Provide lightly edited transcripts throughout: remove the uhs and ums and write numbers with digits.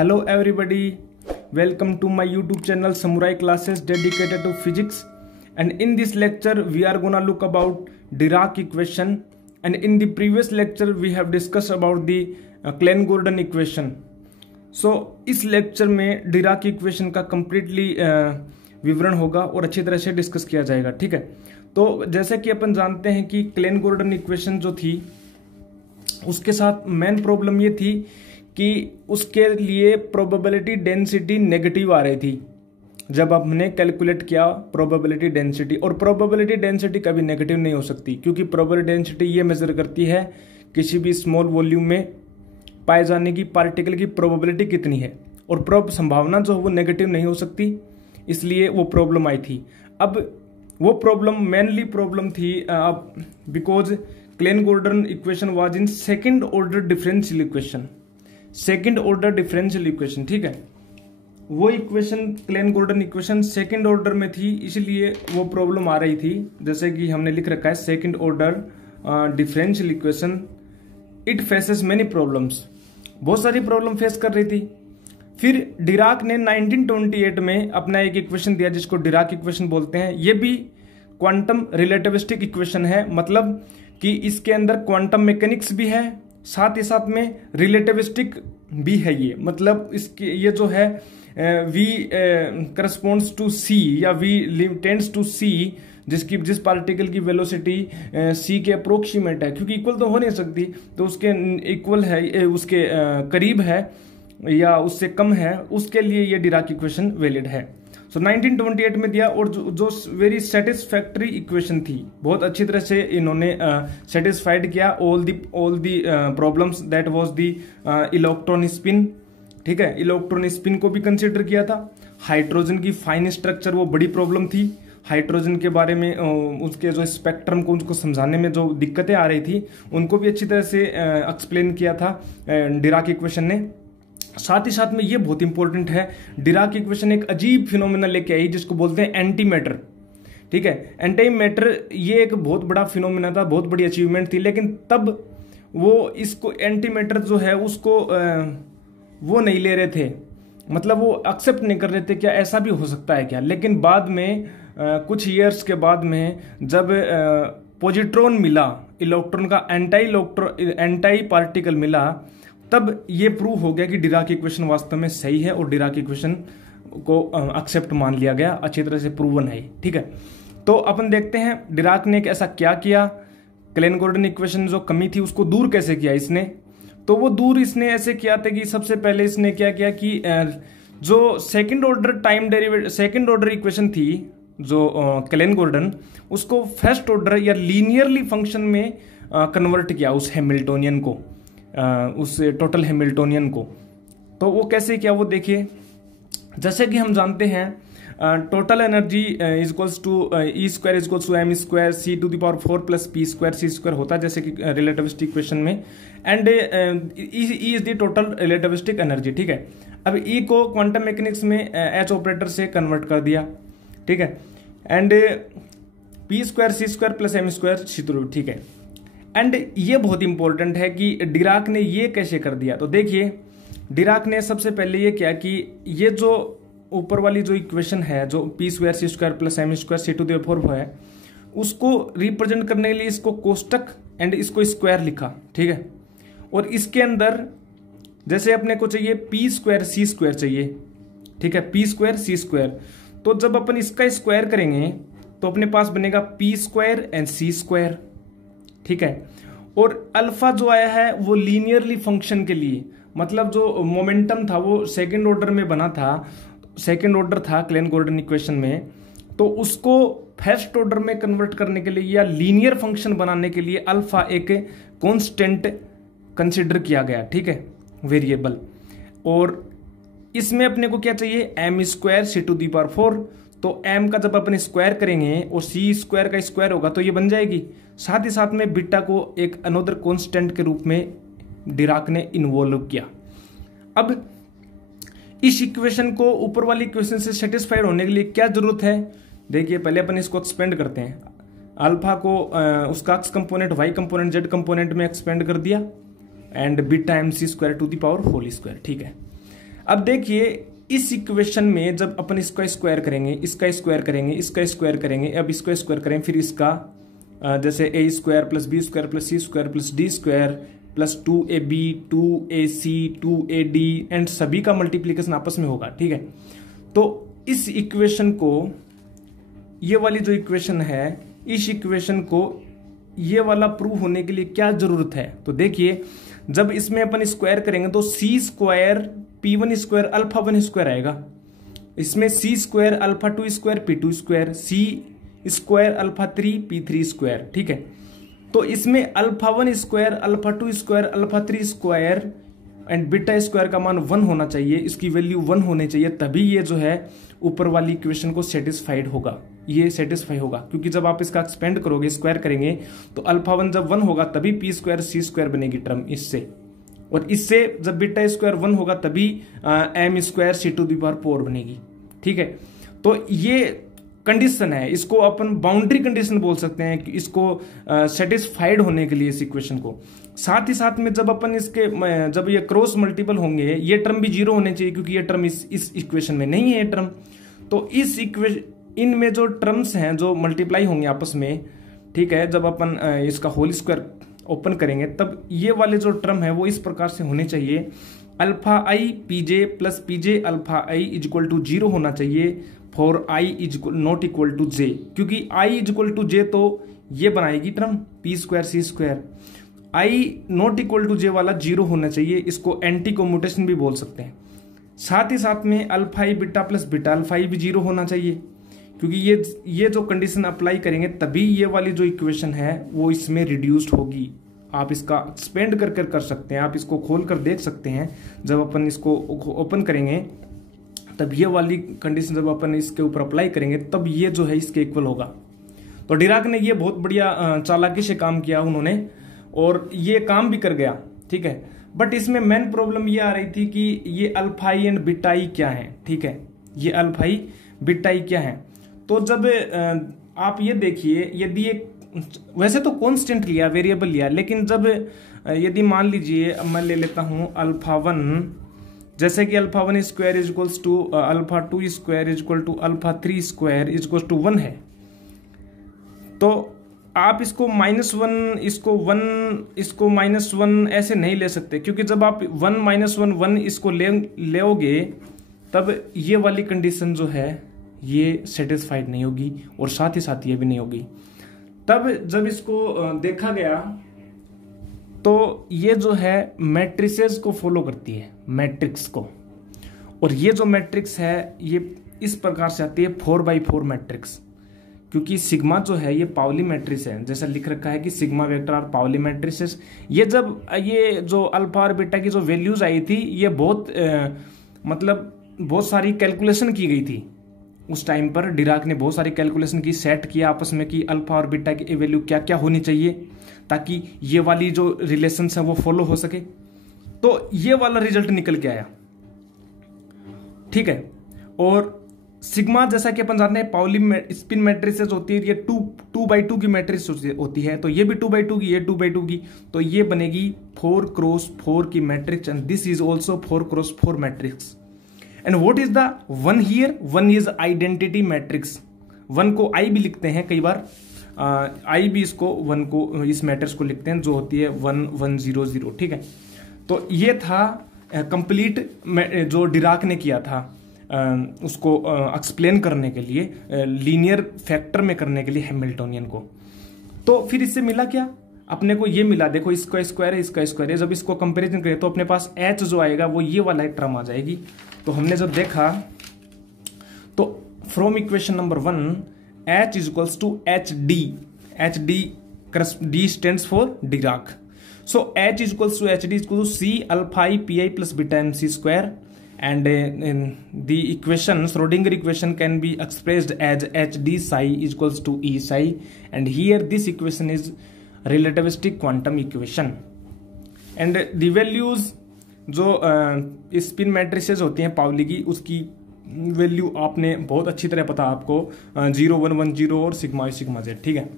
Hello everybody, welcome to my YouTube channel Samurai Classes dedicated to physics. And in this lecture we are gonna look about Dirac equation, and in the previous lecture we have discussed about the Klein-Gordon equation. So इस lecture में Dirac equation का completely विवरण होगा और अच्छी तरह से discuss किया जाएगा। ठीक है, तो जैसे कि अपन जानते हैं कि क्लेन-गॉर्डन इक्वेशन जो थी उसके साथ मेन प्रॉब्लम ये थी कि उसके लिए प्रोबेबिलिटी डेंसिटी नेगेटिव आ रही थी जब हमने कैलकुलेट किया प्रोबेबिलिटी डेंसिटी। और प्रोबेबिलिटी डेंसिटी कभी नेगेटिव नहीं हो सकती, क्योंकि प्रोबेबिलिटी डेंसिटी ये मेजर करती है किसी भी स्मॉल वॉल्यूम में पाए जाने की पार्टिकल की प्रोबेबिलिटी कितनी है, और संभावना जो है वो नेगेटिव नहीं हो सकती, इसलिए वो प्रॉब्लम आई थी। अब वो प्रॉब्लम मेनली प्रॉब्लम थी because Klein-Gordon equation was in second order differential equation, second order differential equation. ठीक है, वो equation Klein-Gordon equation second order में थी, इसलिए वो प्रॉब्लम आ रही थी। जैसे कि हमने लिख रखा है second order differential equation, it faces many problems, बहुत सारी प्रॉब्लम फेस कर रही थी। फिर डिराक ने 1928 में अपना एक इक्वेशन दिया जिसको डिराक इक्वेशन बोलते हैं। ये भी क्वांटम रिलेटिविस्टिक इक्वेशन है, मतलब कि इसके अंदर क्वांटम मैकेनिक्स भी है, साथ ही साथ में रिलेटिविस्टिक भी है। ये मतलब इसके ये जो है v करस्पॉन्ड्स टू c या v टेंड्स टू c, जिस पार्टिकल की वेलोसिटी c के अप्रोक्सीमेट है, क्योंकि इक्वल तो हो नहीं सकती, तो उसके इक्वल है, उसके करीब है या उससे कम है, उसके लिए ये डिराक इक्वेशन वैलिड है। सो 1928 में दिया, और जो वेरी सेटिस्फैक्टरी इक्वेशन थी, बहुत अच्छी तरह से इन्होंने सेटिस्फाइड किया all the problems that was the electron spin. ठीक है, इलेक्ट्रॉन स्पिन को भी कंसिडर किया था। हाइड्रोजन की फाइन स्ट्रक्चर वो बड़ी प्रॉब्लम थी, हाइड्रोजन के बारे में उसके जो स्पेक्ट्रम को उनको समझाने में जो दिक्कतें आ रही थी उनको भी अच्छी तरह से एक्सप्लेन किया था डिराक इक्वेशन ने। साथ ही साथ में ये बहुत इंपॉर्टेंट है, डिराक इक्वेशन एक अजीब फिनोमेना लेके आई जिसको बोलते हैं एंटी मैटर। ठीक है, एंटी मैटर ये एक बहुत बड़ा फिनोमेना था, बहुत बड़ी अचीवमेंट थी, लेकिन तब वो इसको एंटी मैटर जो है उसको वो नहीं ले रहे थे, मतलब वो एक्सेप्ट नहीं कर रहे थे, क्या ऐसा भी हो सकता है क्या। लेकिन बाद में कुछ ईयर्स के बाद में जब पॉजिट्रॉन मिला, इलेक्ट्रॉन का एंटाई पार्टिकल मिला, तब ये प्रूव हो गया कि डिराक इक्वेशन वास्तव में सही है और डिराक इक्वेशन को एक्सेप्ट मान लिया गया, अच्छी तरह से प्रूवन है। ठीक है, तो अपन देखते हैं डिराक ने ऐसा क्या किया, क्लेन-गॉर्डन इक्वेशन जो कमी थी उसको दूर कैसे किया इसने। तो वो दूर इसने ऐसे किया था कि सबसे पहले इसने क्या किया कि जो सेकंड ऑर्डर इक्वेशन थी जो क्लेन-गॉर्डन, उसको फर्स्ट ऑर्डर या लीनियरली फंक्शन में कन्वर्ट किया, उस हैमिल्टोनियन को, उस टोटल हैमिल्टोनियन को। तो वो कैसे किया वो देखिए। जैसे कि हम जानते हैं total energy equals to E square equals to M square C to the power 4 plus P square C square होता है, जैसे कि रिलेटिविस्टिक इक्वेशन में, and E is the total relativistic energy. ठीक है, अब ई को क्वांटम मैकेनिक्स में एच ऑपरेटर से कन्वर्ट कर दिया। ठीक है, and P square C square plus M square C two. ठीक है, एंड ये बहुत इंपॉर्टेंट है कि डिराक ने ये कैसे कर दिया। तो देखिए, डिराक ने सबसे पहले ये किया कि ये जो ऊपर वाली जो इक्वेशन है, जो P square C square plus M square C to the power है, उसको रिप्रेजेंट करने के लिए इसको कोष्टक एंड इसको स्क्वायर लिखा। ठीक है, और इसके अंदर जैसे अपने को चाहिए पी स्क्वायर सी स्क्वायर चाहिए। ठीक है, पी स्क्वायर सी स्क्वायर, तो जब अपन इसका स्क्वायर करेंगे तो अपने पास बनेगा P square and C square. ठीक है, और अल्फा जो आया है वो लीनियरली फंक्शन के लिए, मतलब जो मोमेंटम था वो सेकंड ऑर्डर में बना था, सेकंड ऑर्डर था क्लेन-गॉर्डन इक्वेशन में, तो उसको फर्स्ट ऑर्डर में कन्वर्ट करने के लिए या लीनियर फंक्शन बनाने के लिए अल्फा एक कांस्टेंट कंसिडर किया गया। ठीक है, वेरिएबल, और इसमें अपने को क्या चाहिए, M square C to the power 4। तो एम का जब अपन स्क्वायर करेंगे और सी स्क्वायर का स्क्वायर होगा तो ये बन जाएगी। साथ ही साथ में बीटा को एक अनदर कांस्टेंट के रूप में डिराक ने इन्वॉल्व किया। अब इस इक्वेशन को ऊपर वाली इक्वेशन से सेटिस्फाइड होने के लिए क्या जरूरत है, देखिए पहले अपन इसको एक्सपेंड करते हैं। अल्फा को उसका X component, Y component, Z component में एक्सपेंड कर दिया, and beta M C square to the power whole square. ठीक है, अब देखिए इस इक्वेशन में जब अपन इसका स्क्वायर करेंगे, इसका स्क्वायर करेंगे, इसका स्क्वायर करेंगे, अब इसका स्क्वायर करें, फिर इसका जैसे A square plus B square plus C square plus D square plus 2ab 2ac 2ad and सभी का मल्टीप्लीकेशन आपस में होगा, ठीक है। तो इस इक्वेशन को, ये वाली जो इक्वेशन है, इस इक्वेशन को ये वाला प्रूव होने के लिए क्या जरूरत है, तो देखिए जब इसमें अपन स्क्वायर करेंगे तो C square p1 square alpha 1 square आएगा, इसमें C square alpha 2 square p2 square, C square alpha 3 p3 square, ठीक है। तो इसमें alpha 1 square alpha 2 square alpha 3 square and beta square का मान 1 होना चाहिए, इसकी वैल्यू 1 होनी चाहिए, तभी ये जो है ऊपर वाली इक्वेशन को सेटिस्फाइड होगा, ये सेटिस्फाई होगा। क्योंकि जब आप इसका एक्सपेंड करोगे, स्क्वायर करेंगे, तो अल्फा 1 जब 1 होगा तभी पी स्क्वायर सी स्क्वायर बनेगी टर्म इससे, और इससे जब बीटा स्क्वायर 1 होगा तभी M square C to the power 4 बनेगी, ठीक है। तो ये कंडीशन है, इसको अपन बाउंड्री कंडीशन बोल सकते हैं कि इसको सेटिस्फाइड होने के लिए इस इक्वेशन को। साथ ही साथ में जब अपन इसके जब ये क्रॉस मल्टीपल होंगे, ये टर्म भी 0 होने चाहिए क्योंकि ये टर्म इस इक्वेशन में नहीं है ये टर्म। तो इस इक्वेशन, इनमें जो टर्म्स हैं जो मल्टीप्लाई होंगे आपस में, ठीक है, जब अपन इसका होल स्क्वायर ओपन करेंगे तब ये वाले जो टर्म है वो इस प्रकार से होने चाहिए, alpha I PJ plus PJ alpha I is equal to 0 होना चाहिए for I is not equal to J, क्योंकि I is equal to J तो ये बनाएगी term P square C square. I not equal to J वाला 0 होना चाहिए, इसको एंटी कम्यूटेशन भी बोल सकते हैं। साथ ही साथ में अल्फा आई बीटा प्लस बीटा अल्फा आई भी 0 होना चाहिए, क्योंकि ये जो कंडीशन अप्लाई करेंगे तभी ये वाली जो इक्वेशन है वो इसमें रिड्यूस्ड होगी। आप इसका एक्सपेंड कर सकते हैं, आप इसको खोल कर देख सकते हैं। जब अपन इसको ओपन करेंगे तब ये वाली कंडीशन जब अपन इसके ऊपर अप्लाई करेंगे तब ये जो है इसके इक्वल होगा। तो डिराक ने ये बहुत बढ़िया चालाकी से काम किया उन्होंने, और ये काम भी कर गया, ठीक है। बट इसमें मेन प्रॉब्लम ये आ रही थी कि ये अल्फाई एंड बीटाई क्या है, ठीक है, ये अल्फाई बीटाई क्या है। तो जब आप ये देखिए, यदि एक वैसे तो कांस्टेंट लिया, वेरिएबल लिया, लेकिन जब यदि मान लीजिए मैं ले लेता हूं अल्फा 1, जैसे कि alpha 1 square is equals to alpha 2 square is equal to alpha 3 square is equal to 1 है, तो आप इसको -1 इसको -1 ऐसे नहीं ले सकते, क्योंकि जब आप 1 -1 1 इसको लेओगे तब ये वाली कंडीशन जो है ये सेटिस्फाइड नहीं होगी, और साथ ही साथ ये भी नहीं होगी। तब जब इसको देखा गया तो ये जो है मैट्रिसेस को फॉलो करती है, मैट्रिक्स को, और ये जो मैट्रिक्स है ये इस प्रकार से आती है 4x4 मैट्रिक्स, क्योंकि सिग्मा जो है ये पाउली मैट्रिक्स है, जैसा लिख रखा है कि sigma vector are Pauli matrices. ये जब ये जो अल्फा और बीटा की जो वैल्यूज आई थी, ये मतलब बहुत सारी कैलकुलेशन की गई थी उस टाइम पर। डिराक ने बहुत सारी कैलकुलेशन की, सेट किया आपस में कि अल्फा और बीटा की वैल्यू क्या क्या होनी चाहिए ताकि ये वाली जो रिलेशंस है वो फॉलो हो सके। तो ये वाला रिजल्ट निकल के आया, ठीक है। और सिग्मा जैसा कि अपन जानते हैं पाउली स्पिन मैट्रिसेस होती है, ये 2x2 की मैट्रिक्स होती है, तो ये भी 2x2 की, ये 2x2 की, तो ये बनेगी 4x4 की matrix, and this is also 4x4 matrix. And what is the 1 here? 1 is identity matrix. 1 को आई भी लिखते हैं कई बार, आई भी इसको 1 को इस मैट्रिक्स को लिखते हैं जो होती है 1 1 0 0, ठीक है। तो ये था कंप्लीट जो डिराक ने किया था उसको एक्सप्लेन करने के लिए, लीनियर फैक्टर में करने के लिए हैमिल्टोनियन को। तो फिर इससे मिला क्या अपने को? ये मिला, देखो इसका स्क्वायर है, इसका स्क्वायर है। जब इसको कंपैरिजन करें तो अपने पास h जो आएगा वो ये वाला एक टर्म आ जाएगी। तो हमने जब देखा तो from equation number 1 h is equals to hd d stands for Dirac. So h is equals to hd is equal to c alpha i pi plus beta mc square, and the equation Schrodinger equation can be expressed as hd psi is equals to e psi, and here this equation is relativistic quantum equation, and the values जो spin matrices होती हैं Pauli की, उसकी value आपने बहुत अच्छी तरह पता आपको 0 1 1 0 और सिग्मा सिग्मा जेड, ठीक है।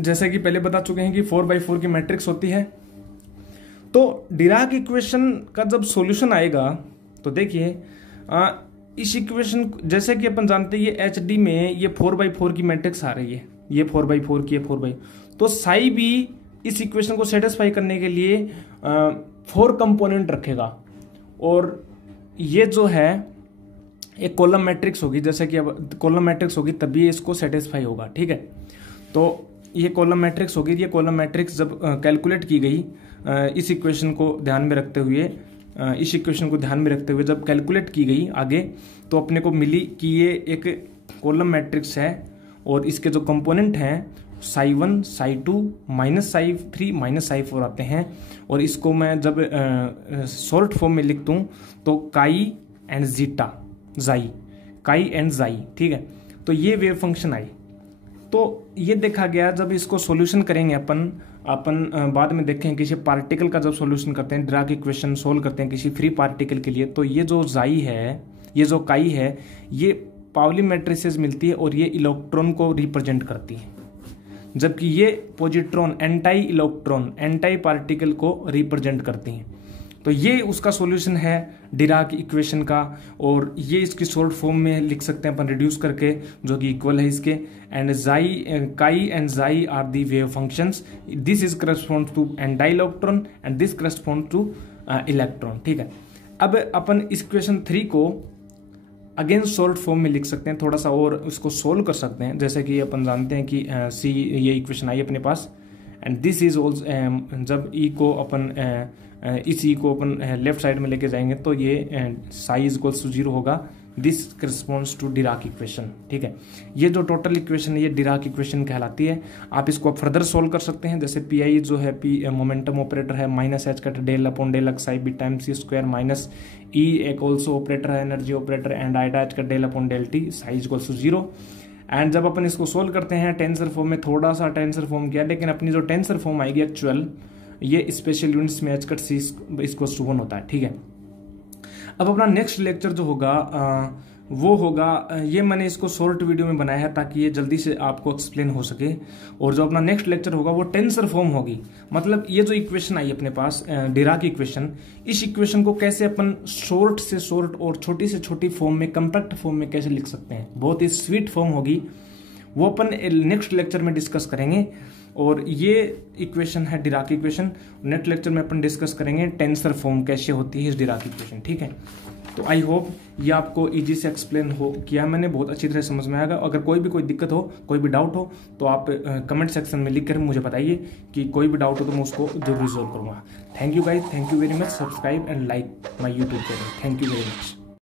जैसे कि पहले बता चुके हैं कि 4x4 की मैट्रिक्स होती है, तो डिराक इक्वेशन का जब सॉल्यूशन आएगा तो देखिए इस इक्वेशन जैसे कि अपन जानते हैं ये एच डी में ये 4/4 की मैट्रिक्स आ रही है, ये 4/4 की है 4/, तो साई भी इस इक्वेशन को सेटिस्फाई करने के लिए 4 कंपोनेंट रखेगा और ये जो है एक कॉलम मैट्रिक्स होगी, जैसे कि अब कॉलम मैट्रिक्स होगी तभी इसको सेटिस्फाई होगा। ठीक है, तो ये कॉलम मैट्रिक्स होगी। ये कॉलम मैट्रिक्स जब कैलकुलेट की गई इस इक्वेशन को ध्यान में रखते हुए, इस इक्वेशन को ध्यान में रखते हुए जब कैलकुलेट की गई आगे, तो अपने को मिली कि ये एक कॉलम मैट्रिक्स है और इसके जो कंपोनेंट हैं psi1 psi2 -psi3 -psi4 आते हैं। और इसको मैं जब शॉर्ट फॉर्म में लिख दूं तो काई एंड जीटा जाई, काई एंड जाई। ठीक है, तो ये वेव फंक्शन आई। तो ये देखा गया जब इसको सॉल्यूशन करेंगे अपन बाद में देखें किसी पार्टिकल का जब सॉल्यूशन करते हैं, डिराक इक्वेशन सोल्व करते हैं किसी फ्री पार्टिकल के लिए, तो ये जो जाई है, ये जो काई है, ये पाउली मैट्रिसेस मिलती है और ये इलेक्ट्रॉन को रिप्रेजेंट करती है, जबकि ये positron anti electron anti particle को रिप्रेजेंट करती हैं। तो ये उसका सॉल्यूशन है डिराक इक्वेशन का, और ये इसकी शॉर्ट फॉर्म में लिख सकते हैं अपन रिड्यूस करके, जो कि इक्वल है इसके। एंड जाई, chi and psi are the wave functions, this is correspond to anti electron and this correspond to electron. ठीक है, अब अपन इक्वेशन 3 को अगेन शॉर्ट फॉर्म में लिख सकते हैं, थोड़ा सा और उसको सोल्व कर सकते हैं। जैसे कि अपन जानते हैं कि सी ये इक्वेशन आई अपने पास, एंड दिस इज ऑल्सो, जब ई को अपन इस ई को अपन लेफ्ट साइड में लेके जाएंगे तो ये साई इज इक्वल्स टू 0 होगा। This corresponds to Dirac equation. ठीक है, ये जो टोटल इक्वेशन है ये डिराक इक्वेशन कहलाती है। आप इसको फर्दर सोल्व कर सकते हैं, जैसे पी आई जो है पी मोमेंटम ऑपरेटर है -h cut del upon del X I B time C square minus E एक ऑल्सो ऑपरेटर है, energy operator, and iota h cut del upon del T psi is equals to 0। And जब अपन इसको solve करते हैं tensor form में, थोड़ा सा टेंसर फॉर्म किया, लेकिन अपनी जो टेंसर फॉर्म आएगी एक्चुअल, ये स्पेशल यूनिट्स में h cut C equals to 1 होता है। ठीक है, अब अपना नेक्स्ट लेक्चर जो होगा वो होगा, ये मैंने इसको शॉर्ट वीडियो में बनाया है ताकि ये जल्दी से आपको एक्सप्लेन हो सके। और जो अपना नेक्स्ट लेक्चर होगा वो टेंसर फॉर्म होगी, मतलब ये जो इक्वेशन आई अपने पास डिराक इक्वेशन, इस इक्वेशन को कैसे अपन शॉर्ट से शॉर्ट और छोटी से छोटी फॉर्म में, कम्पैक्ट फॉर्म में कैसे लिख सकते हैं, बहुत ही स्वीट फॉर्म होगी, वो अपन नेक्स्ट लेक्चर में डिस्कस करेंगे। और ये इक्वेशन है डिराक इक्वेशन, नेक्स्ट लेक्चर में अपन डिस्कस करेंगे टेंसर फॉर्म कैसे होती है इस डिराक इक्वेशन। ठीक है, तो आई होप ये आपको इजी से एक्सप्लेन हो किया मैंने, बहुत अच्छी तरह समझ में आएगा। अगर कोई भी दिक्कत हो, कोई भी डाउट हो, तो आप कमेंट सेक्शन में लिख कर मुझे बताइए कि कोई भी डाउट हो तो मैं उसको जरूर रिजॉल्व करूँगा। Thank you guys, thank you very much. Subscribe and like my YouTube channel. Thank you very much.